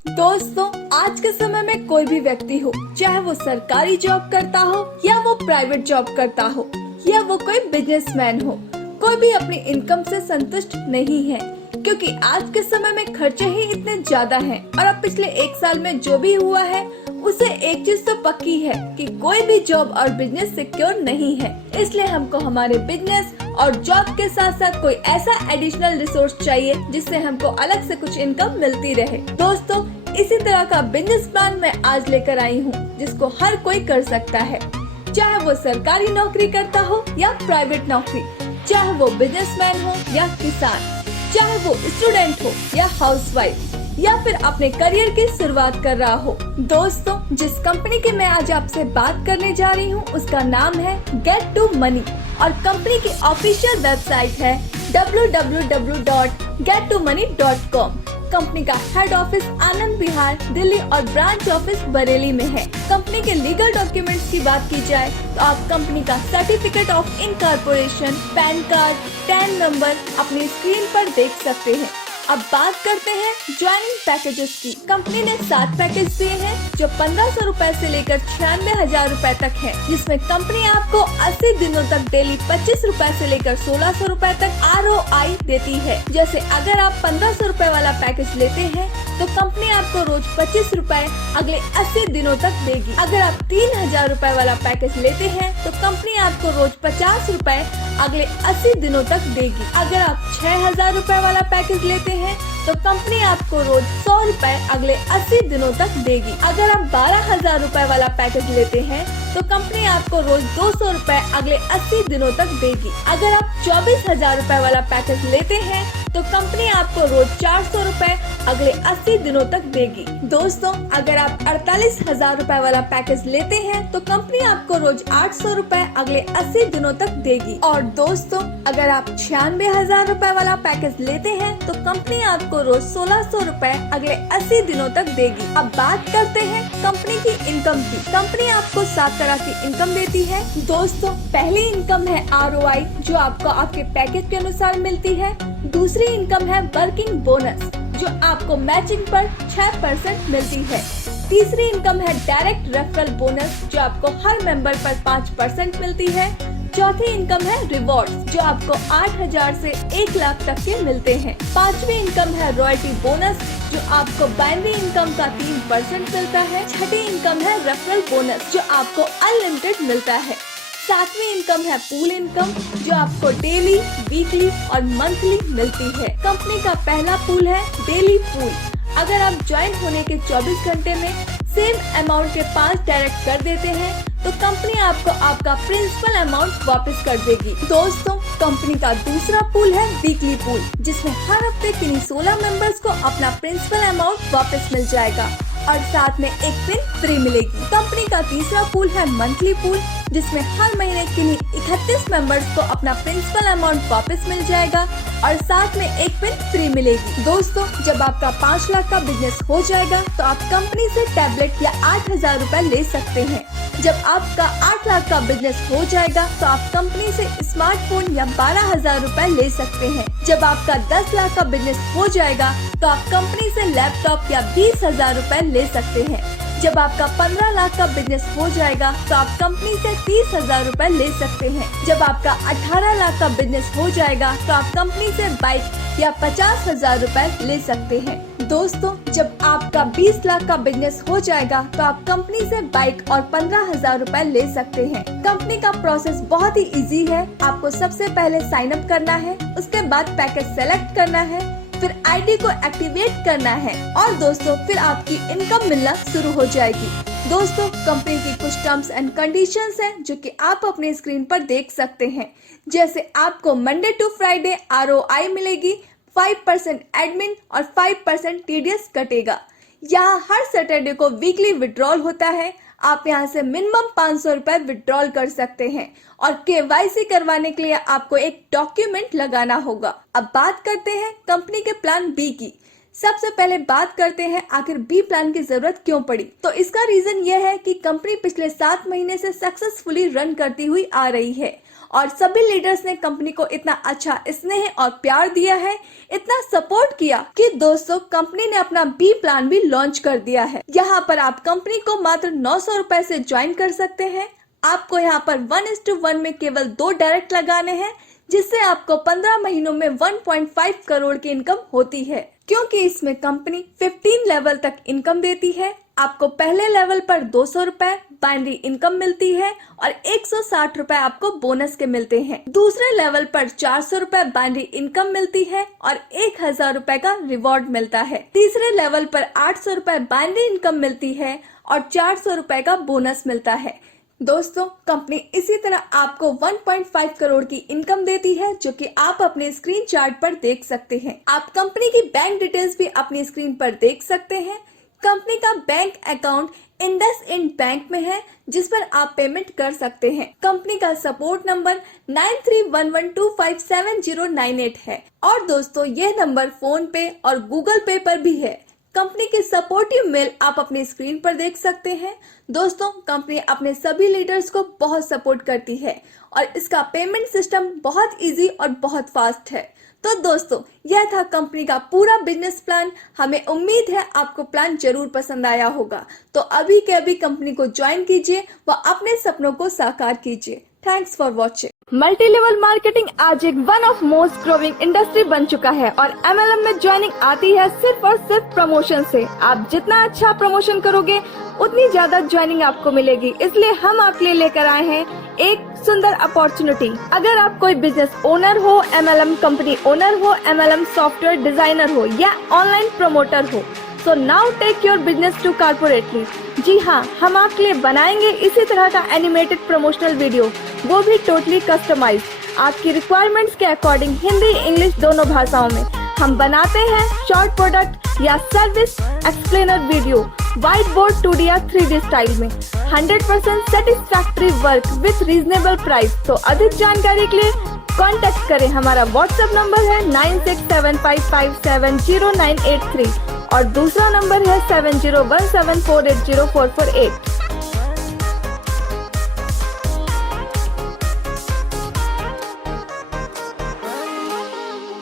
दोस्तों, आज के समय में कोई भी व्यक्ति हो, चाहे वो सरकारी जॉब करता हो या वो प्राइवेट जॉब करता हो या वो कोई बिजनेसमैन हो, कोई भी अपनी इनकम से संतुष्ट नहीं है, क्योंकि आज के समय में खर्चे ही इतने ज्यादा हैं। और अब पिछले एक साल में जो भी हुआ है उसे एक चीज तो पक्की है कि कोई भी जॉब और बिजनेस सिक्योर नहीं है। इसलिए हमको हमारे बिजनेस और जॉब के साथ साथ कोई ऐसा एडिशनल रिसोर्स चाहिए जिससे हमको अलग से कुछ इनकम मिलती रहे। दोस्तों, इसी तरह का बिजनेस प्लान मैं आज लेकर आई हूँ, जिसको हर कोई कर सकता है, चाहे वो सरकारी नौकरी करता हो या प्राइवेट नौकरी, चाहे वो बिजनेसमैन हो या किसान, चाहे वो स्टूडेंट हो या हाउसवाइफ, या फिर अपने करियर की शुरुआत कर रहा हो। दोस्तों, जिस कंपनी की मैं आज आपसे बात करने जा रही हूँ उसका नाम है Get2Money और कंपनी की ऑफिशियल वेबसाइट है www.get2money.com। कंपनी का हेड ऑफिस आनंद विहार दिल्ली और ब्रांच ऑफिस बरेली में है। कंपनी के लीगल डॉक्यूमेंट्स की बात की जाए तो आप कंपनी का certificate of incorporation, pan card, tan number अपनी स्क्रीन पर देख सकते हैं। अब बात करते हैं ज्वाइनिंग पैकेजेस की। कंपनी ने 7 पैकेज दिए हैं जो 1500 रूपए से लेकर 96,000 रूपए तक है, जिसमें कंपनी आपको 80 दिनों तक डेली 25 रूपए से लेकर 1600 रूपए तक ROI देती है। जैसे अगर आप 1500 रूपए वाला पैकेज लेते हैं तो कंपनी आपको रोज 25 रूपए अगले 80 दिनों तक देगी। अगर आप 3000 रूपए वाला पैकेज लेते हैं तो कंपनी आपको रोज 50 रूपए अगले 80 दिनों तक देगी। अगर आप 6000 रूपए वाला पैकेज लेते हैं तो कंपनी आपको रोज 100 रूपए अगले 80 दिनों तक देगी। अगर आप 12,000 रूपए वाला पैकेज लेते हैं तो कंपनी आपको रोज 200 रूपए अगले 80 दिनों तक देगी। अगर आप 24,000 रूपए वाला पैकेज लेते हैं तो कंपनी आपको रोज 400 रूपए अगले 80 दिनों तक देगी। दोस्तों, अगर आप 48,000 रूपए वाला पैकेज लेते हैं तो कंपनी आपको रोज 800 रूपए अगले 80 दिनों तक देगी। और दोस्तों, अगर आप 96,000 रूपए वाला पैकेज लेते हैं तो कंपनी आपको रोज 1600 रूपए अगले 80 दिनों तक देगी। अब बात करते हैं कंपनी की इनकम की। कंपनी आपको 7 तरह की इनकम देती है। दोस्तों, पहली इनकम है ROI, जो आपको आपके पैकेज के अनुसार मिलती है। दूसरी इनकम है वर्किंग बोनस, जो आपको मैचिंग पर 6% मिलती है। तीसरी इनकम है डायरेक्ट रेफरल बोनस, जो आपको हर मेंबर पर 5% मिलती है। चौथी इनकम है रिवॉर्ड्स, जो आपको 8,000 से 1 लाख तक के मिलते हैं। पांचवी इनकम है रॉयल्टी बोनस, जो आपको बाइनरी इनकम का 3% मिलता है। छठी इनकम है रेफरल बोनस, जो आपको अनलिमिटेड मिलता है। सातवीं इनकम है पूल इनकम, जो आपको डेली, वीकली और मंथली मिलती है। कंपनी का पहला पूल है डेली पूल। अगर आप ज्वाइन होने के 24 घंटे में सेम अमाउंट के 5 डायरेक्ट कर देते हैं तो कंपनी आपको आपका प्रिंसिपल अमाउंट वापस कर देगी। दोस्तों, कंपनी का दूसरा पूल है वीकली पूल, जिसमें हर हफ्ते किन्हीं 16 मेंबर्स को अपना प्रिंसिपल अमाउंट वापस मिल जाएगा और साथ में एक पिन फ्री मिलेगी। कंपनी का तीसरा पूल है मंथली पूल, जिसमें हर महीने किन्हीं 31 मेंबर्स को अपना प्रिंसिपल अमाउंट वापस मिल जाएगा और साथ में एक पिन फ्री मिलेगी। दोस्तों, जब आपका 5 लाख का बिजनेस हो जाएगा तो आप कंपनी से टैबलेट या 8,000 रूपए ले सकते हैं। जब आपका 8 लाख का बिजनेस हो जाएगा तो आप कंपनी से स्मार्टफोन या 12,000 रूपए ले सकते हैं। जब आपका 10 लाख का बिजनेस हो जाएगा तो आप कंपनी से लैपटॉप या 20,000 रूपए ले सकते हैं। जब आपका 15 लाख का बिजनेस हो जाएगा तो आप कंपनी से 30,000 रूपए ले सकते हैं। जब आपका 18 लाख का बिजनेस हो जाएगा तो आप कंपनी से बाइक या 50,000 रूपए ले सकते हैं। दोस्तों, जब आपका 20 लाख का बिजनेस हो जाएगा तो आप कंपनी से बाइक और 15,000 रूपए ले सकते हैं। कंपनी का प्रोसेस बहुत ही इजी है। आपको सबसे पहले साइन अप करना है, उसके बाद पैकेज सेलेक्ट करना है, फिर आईडी को एक्टिवेट करना है और दोस्तों फिर आपकी इनकम मिलना शुरू हो जाएगी। दोस्तों, कंपनी की कुछ टर्म्स एंड कंडीशंस हैं जो कि आप अपने स्क्रीन पर देख सकते हैं। जैसे आपको मंडे टू फ्राइडे ROI मिलेगी, 5% एडमिन और 5% TDS कटेगा। यहाँ हर सैटरडे को वीकली विड्रॉल होता है। आप यहाँ से मिनिमम 500 रूपए विड्रॉल कर सकते हैं और KYC करवाने के लिए आपको एक डॉक्यूमेंट लगाना होगा। अब बात करते हैं कंपनी के प्लान बी की। सबसे पहले बात करते हैं आखिर बी प्लान की जरूरत क्यों पड़ी। तो इसका रीजन ये है कि कंपनी पिछले 7 महीने से सक्सेसफुली रन करती हुई आ रही है और सभी लीडर्स ने कंपनी को इतना अच्छा स्नेह और प्यार दिया है, इतना सपोर्ट किया कि दोस्तों कंपनी ने अपना बी प्लान भी लॉन्च कर दिया है। यहाँ पर आप कंपनी को मात्र 900 रुपए से ज्वाइन कर सकते हैं। आपको यहाँ पर 1:1 में केवल 2 डायरेक्ट लगाने हैं, जिससे आपको 15 महीनों में 1.5 करोड़ की इनकम होती है। क्योंकि इसमें कंपनी 15 लेवल तक इनकम देती है। आपको पहले लेवल पर 200 रुपए बाइनरी इनकम मिलती है और 160 रुपए आपको बोनस के मिलते हैं। दूसरे लेवल पर 400 रुपए बाइनरी इनकम मिलती है और 1000 रुपए का रिवॉर्ड मिलता है। तीसरे लेवल पर 800 रुपए बाइनरी इनकम मिलती है और 400 रुपए का बोनस मिलता है। दोस्तों कंपनी इसी तरह आपको 1.5 करोड़ की इनकम देती है, जो कि आप अपने स्क्रीन चार्ट पर देख सकते हैं। आप कंपनी की बैंक डिटेल्स भी अपनी स्क्रीन पर देख सकते हैं। कंपनी का बैंक अकाउंट इंडसइंड बैंक में है, जिस पर आप पेमेंट कर सकते हैं। कंपनी का सपोर्ट नंबर 9311257098 है और दोस्तों यह नंबर फोन पे और गूगल पे पर भी है। कंपनी के सपोर्टिव मेल आप अपनी स्क्रीन पर देख सकते हैं। दोस्तों कंपनी अपने सभी लीडर्स को बहुत सपोर्ट करती है और इसका पेमेंट सिस्टम बहुत इजी और बहुत फास्ट है। तो दोस्तों यह था कंपनी का पूरा बिजनेस प्लान। हमें उम्मीद है आपको प्लान जरूर पसंद आया होगा। तो अभी के अभी कंपनी को ज्वाइन कीजिए व अपने सपनों को साकार कीजिए। Thanks for watching. Multi level marketing आज एक one of most growing industry बन चुका है और MLM में ज्वाइनिंग आती है सिर्फ और सिर्फ प्रमोशन से। आप जितना अच्छा प्रमोशन करोगे उतनी ज्यादा ज्वाइनिंग आपको मिलेगी। इसलिए हम आपके लिए लेकर आए हैं एक सुंदर अपॉर्चुनिटी। अगर आप कोई बिजनेस ओनर हो, MLM कंपनी ओनर हो, MLM सॉफ्टवेयर डिजाइनर हो या ऑनलाइन प्रमोटर हो, so now take your business to corporately. जी हाँ, हम आपके लिए बनाएंगे इसी तरह का एनिमेटेड प्रमोशनल वीडियो, वो भी टोटली कस्टमाइज आपकी रिक्वायरमेंट्स के अकॉर्डिंग, हिंदी इंग्लिश दोनों भाषाओं में। हम बनाते हैं शॉर्ट प्रोडक्ट या service explainer video white board 2D या 3D स्टाइल में। 100% satisfactory work with reasonable price. तो अधिक जानकारी के लिए कांटेक्ट करें। हमारा व्हाट्सएप नंबर है 9675570983 और दूसरा नंबर है 7017480448।